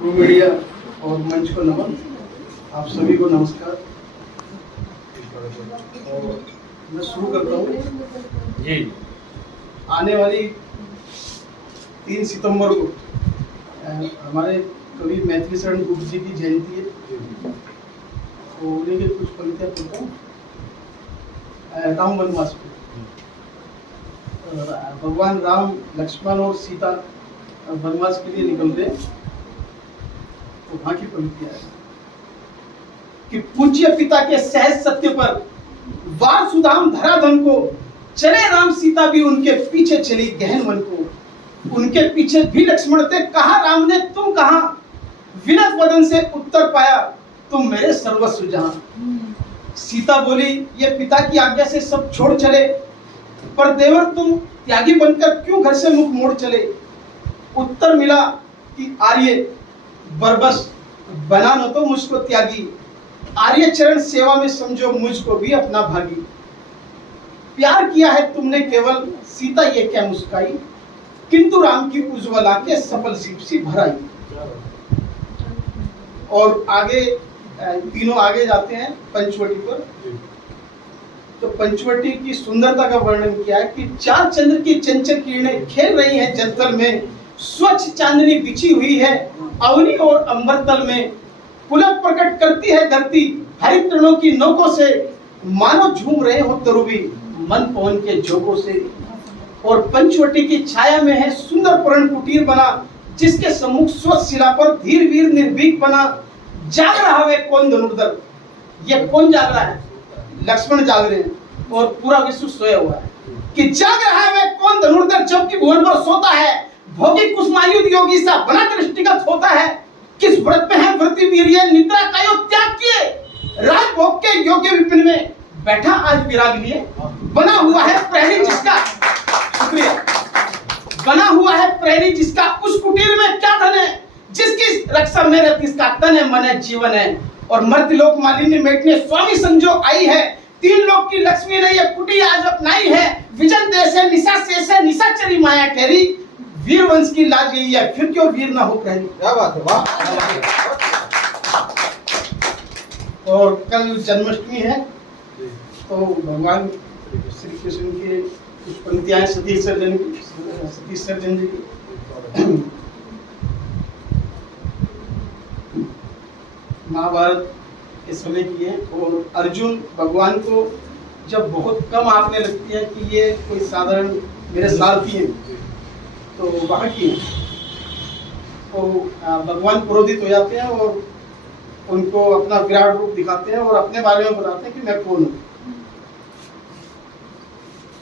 Pro media और मंच को नमन, आप सभी को नमस्कार। और मैं शुरू करता हूँ जी। आने वाली 3 सितंबर को हमारे कवि मैथिली शरण गुप्त जी की जयंती है, तो उन्हीं के कुछ पंक्तियाँ पढ़ता हूँ। राम वनवास पे भगवान राम, लक्ष्मण और सीता वनवास के लिए निकल गए, तो वहां की पंक्तियां है कि पूज्य पिता के सहज सत्य पर वार सुधाम धराधन को, चले राम सीता भी उनके पीछे चली गहन वन को। उनके पीछे भी लक्ष्मण थे, कहा राम ने तुम कहा, विनत वदन से उत्तर पाया, तुम मेरे सर्वस्व जहां। सीता बोली ये पिता की आज्ञा से सब छोड़ चले, पर देवर तुम त्यागी बनकर क्यों घर से मुख मोड़ चले। उत्तर मिला कि आर्य बरबस बना न तो मुझको त्यागी, आर्य चरण सेवा में समझो मुझको भी अपना भागी। प्यार किया है तुमने केवल, सीता ये क्या मुस्काई, किंतु राम की उज्ज्वला के सफल सीप सी भराई। और आगे तीनों आगे जाते हैं पंचवटी पर। तो पंचवटी की सुंदरता का वर्णन किया है कि चार चंद्र की चंचल किरणें खेल रही हैं जलतल में, स्वच्छ चांदनी बिछी हुई है अवनी और अंबर तल में। पुलक प्रकट करती है धरती हरित तृणों की नोकों से, मानो झूम रहे हो तरुवी मन पवन के झोंकों से। और पंचवटी की छाया में है सुंदर पर्ण कुटीर बना, जिसके सम्मुख स्वच्छ शिला पर धीर वीर निर्भीक बना। जाग रहा है कौन धनुर्धर, ये कौन जाग रहा है, लक्ष्मण जाग रहे हैं और पूरा विश्व सोया हुआ है। कि जाग रहा है वह कौन धनुर्धर, जबकि भुवन पर सोता है, भोगी कुसुमायुध योगी सा बना दृष्टिगत होता है। किस व्रत में है व्रति वीर्य, निद्रा का योग त्याग किए, राज भोग के योग्य विपिन में बैठा आज विराग लिए। बना हुआ है प्रहरी जिसका, शुक्रिया, बना हुआ है प्रहरी जिसका, उस कुटीर में क्या धन है, जिसकी रक्षा में रहती इसका तन है मन है जीवन है। और मर्त्यलोक मालिनी मेटने स्वामी संजो आई है, 3 लोक की लक्ष्मी ने ये कुटी आज अपनाई है। विजन देश है निशा शेष है, निशा चरी माया ठहरी, वीर वंश की लाज यही है, फिर क्यों वीर ना हो प्रहरी। क्या बात है, वाह। और कल जन्माष्टमी है, तो भगवान श्री कृष्ण की कुछ पंक्तियां सती सर्जन जी की महाभारत के समय की है। और अर्जुन भगवान को जब बहुत कम आंकने लगती है कि ये कोई साधारण मेरे सारथी है, तो वहाँ की है, तो भगवान क्रोधित हो जाते हैं और उनको अपना विराट रूप दिखाते हैं और अपने बारे में बताते हैं कि मैं कौन हूँ।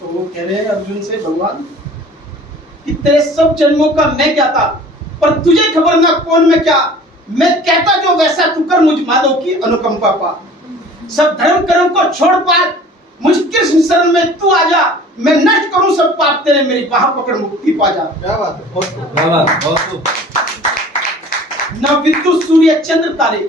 तो वो कह रहे हैं अर्जुन से भगवान कि तेरे सब जन्मों का मैं क्या था, पर तुझे खबर ना कौन मैं क्या। मैं कहता जो वैसा तू कर, मुझ माधव की अनुकंपा पा। सब धर्म कर्म को छोड़ पार, मुझ कृष्ण शरण में तू आ जा। मैं नष्ट करूं सब पाप, तेरे मेरी बाह पकड़ मुक्ति पा जा। क्या बात है, बहुत। न विद्युत सूर्य चंद्र तारे,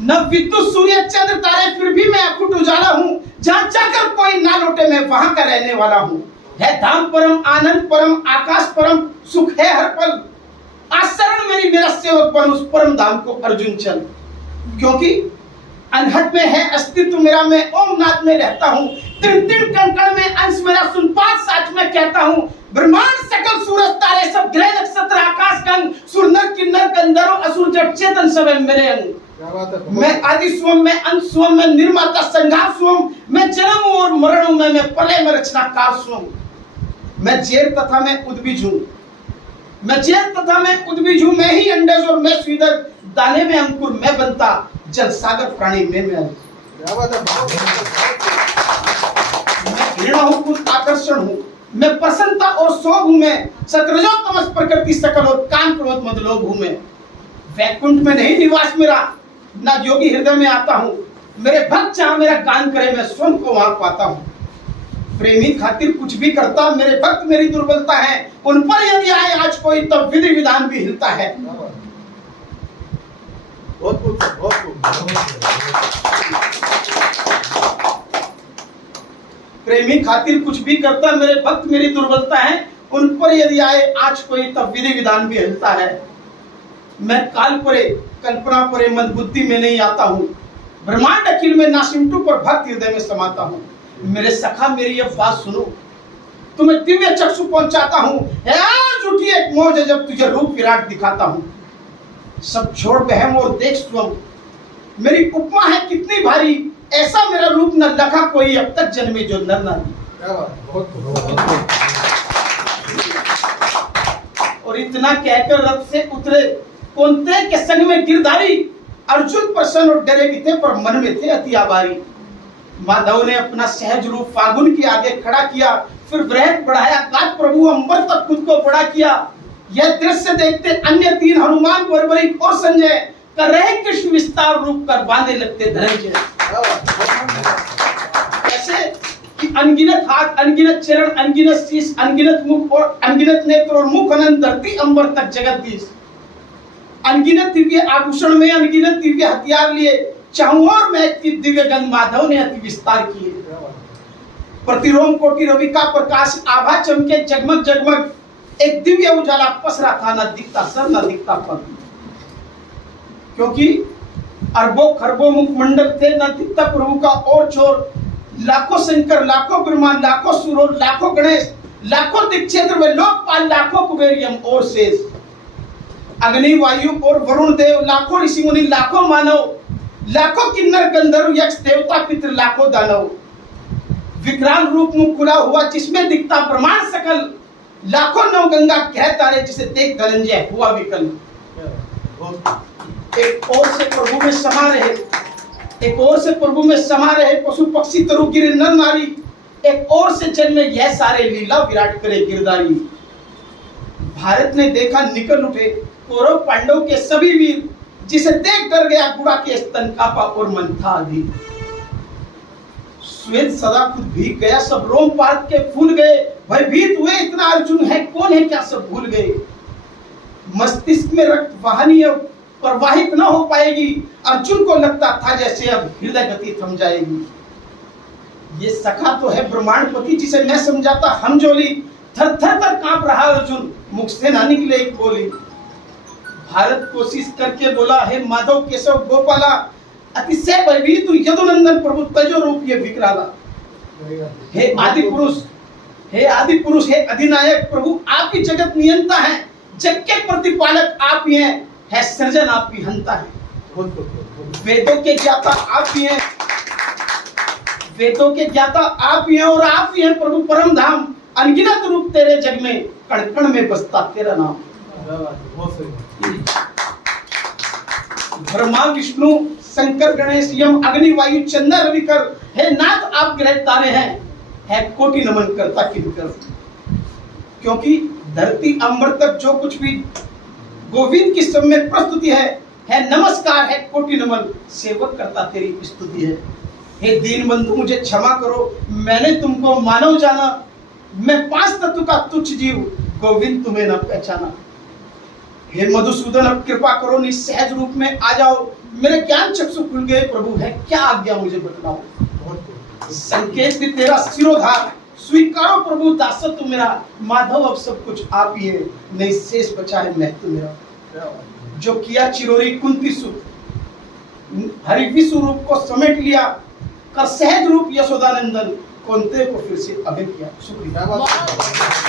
न विद्युत सूर्य चंद्र तारे, फिर भी मैं अखुट उजाला हूँ। जहाँ जाकर कोई ना लौटे मैं वहां का रहने वाला हूँ। है धाम परम आनंद परम आकाश परम, सुख है हर पल। आचरण मेरी मेरा सेवक बन, उस परम धाम को अर्जुन चल। क्योंकि अनहद में है अस्तित्व मेरा, मैं ओमनाथ में रहता हूँ। तिन तिन कण कण में अंश मेरा, सुन पाठ साच में कहता हूँ। ब्रह्मांड सकल सूरज तारे सब ग्रह नक्षत्र आकाश गंग, सुर नर किन्नर गंधर्व असुर जड़ चेतन सब है मेरे अंग। मैं आदि स्वम में अंत स्वम में निर्माता संघार स्वम, मैं जन्म हूँ और मरण हूँ मैं प्रलय में रचनाकार स्वम। मैं जेर तथा मैं उद्बीज हूँ, मैं जेर तथा मैं उद्बीज हूँ। मैं ही अंडज और मैं श्रीधर, दाने में अंकुर मैं बनता, जल सागर प्राणी में मैं घृणा हूँ कुछ आकर्षण हूँ, मैं प्रसन्नता और शोभ हूँ। मैं सत्रजो तमस प्रकृति सकल और काम क्रोध मद लोभ हूँ। मैं वैकुंठ में नहीं निवास मेरा, ना योगी हृदय में आता हूँ। मेरे भक्त जहाँ मेरा गान करे, मैं स्वयं को वहां पाता हूँ। प्रेमी खातिर कुछ भी करता, मेरे भक्त मेरी दुर्बलता है। उन पर यदि आए आज कोई, तब विधि विधान भी हिलता है। बहुत प्रेमी खातिर कुछ भी करता, मेरे भक्त मेरी दुर्बलता है। उन पर यदि आए आज कोई, तब विधि विधान भी हिलता है। मैं काल परे कल्पना परे मन बुद्धि में नहीं आता हूँ, ब्रह्मांड अखिल में नासिमटू पर भक्त हृदय में समाता हूँ। मेरे सखा मेरी अब बात सुनो, तुम्हें दिव्य चक्षु पहुंचाता हूँ। आज उठी एक मौज है जब तुझे रूप विराट दिखाता हूँ। सब छोड़ बहम और देख स्वयं, मेरी उपमा है कितनी भारी, ऐसा मेरा रूप न लखा कोई अब तक जन्मे जो नर नारी। और इतना कहकर रथ से उतरे कुंती के संग में गिरधारी। अर्जुन प्रसन्न और डरे भी थे पर मन में थे अति आभारी। माधव ने अपना सहज रूप फागुन के आगे खड़ा किया, फिर वृहत बढ़ाया काज प्रभु अंबर तक खुद को बड़ा किया। यह दृश्य देखते अन्य तीन हनुमान बर्बरीक और संजय कर रहे कृष्ण विस्तार रूप कर बांधे लगते धनंजय। ऐसे कि अनगिनत हाथ, अनगिनत चरण, अनगिनत शीश, अनगिनत मुख और अनगिनत नेत्र और मुख अनंत धरती अंबर तक जगदीश। अनगिनत दिव्य आभूषण में अनगिनत दिव्य हथियार लिए, चहुओर में दिव्य गंध माधव ने अति विस्तार किए। प्रतिरोम कोटि रवि का प्रकाश आभा चमके जगमग जगमग, एक दिव्य उजाला पसरा था, न दिखता सर न दिखता पग। क्योंकि अरबों खरबों मुखमंडल थे, न दिखता प्रभु का और छोर। लाखों शंकर, लाखों ब्रह्मा, लाखों सुरों, लाखों गणेश, लाखों दिक्षेत्र में लोकपाल, लाखों कुबेर यम और शेष। अग्नि वायु और वरुण देव, लाखों ऋषि मुनि, लाखों मानव, लाखों किन्नर गंधर्व यक्ष देवता पितृ, लाखों दानव। विकराल रूप मुख खुला हुआ जिसमें दिखता ब्रह्मांड सकल, लाखों नव गंगा कह तारे जिसे देख धनंजय हुआ विकल। एक ओर से प्रभु में समा रहे, एक ओर से प्रभु में समा रहे पशु पक्षी तरु गिरे नर नारी, एक ओर से जन्मे यह सारे लीला विराट करे गिरधारी। भारत ने देखा निकल उठे कौरव पांडव के सभी वीर, जिसे देख डर गया गुड़ा के स्तन कापा और मन था अधीर। श्वेत सदा खुद भीग गया, सब रोम पात के फूल गए, भयभीत हुए इतना अर्जुन है कौन है क्या सब भूल गए। मस्तिष्क में रक्त वाहिनी अब प्रवाहित न हो पाएगी, अर्जुन को लगता था जैसे अब हृदय गति थम जाएगी। ये सखा तो है ब्रह्मांडपति जिसे मैं समझाता हम जोली, थर थर थर कांप रहा अर्जुन, मुख से ना निकले एक बोली। भारत कोशिश करके बोला हे माधव केशव गोपाला, अतिशय भयभीत यदुनंदन प्रभु तजो रूप ये विकराला। हे आदि पुरुष, हे आदि पुरुष, हे अधिनायक प्रभु आप ही जगत नियंता हैं, जग के प्रतिपालक आप ही हैं, है सृजन आप ही हंता है। वेदों के ज्ञाता आप ही हैं, वेदों के ज्ञाता आप ही हैं और आप ही हैं प्रभु परम धाम। अनगिनत रूप तेरे जग में, कण कण में बसता तेरा नाम। ब्रह्मा विष्णु शंकर गणेश यम अग्नि वायु चंद्र रवि कर, हे नाथ आप ग्रह तारे हैं, है कोटि नमन करता किनकर। क्योंकि धरती अंबर तक जो कुछ भी गोविंद की सब में प्रस्तुति है नमस्कार, है कोटि नमन, सेवक करता तेरी स्तुति है। हे दीन बंधु मुझे क्षमा करो, मैंने तुमको मानव जाना, मैं पांच तत्व का तुच्छ जीव, गोविंद तुम्हें न पहचाना। हे मधुसूदन अब कृपा करो, निस्सहज रूप में आ जाओ, मेरे ज्ञान चक्षु खुल गए प्रभु, है क्या आज्ञा मुझे बतलाओ। संकेत भी तेरा सिरोधार, स्वीकारो प्रभु दासत्व मेरा, माधव अब सब कुछ आप ही है, नहीं शेष बचा है महत्व मेरा। जो किया चिरोरी कुंती सुख, हरि विश्व रूप को समेट लिया, कर सहज रूप यशोदानंदन, कुंती को फिर से अभय किया। शुक्रिया।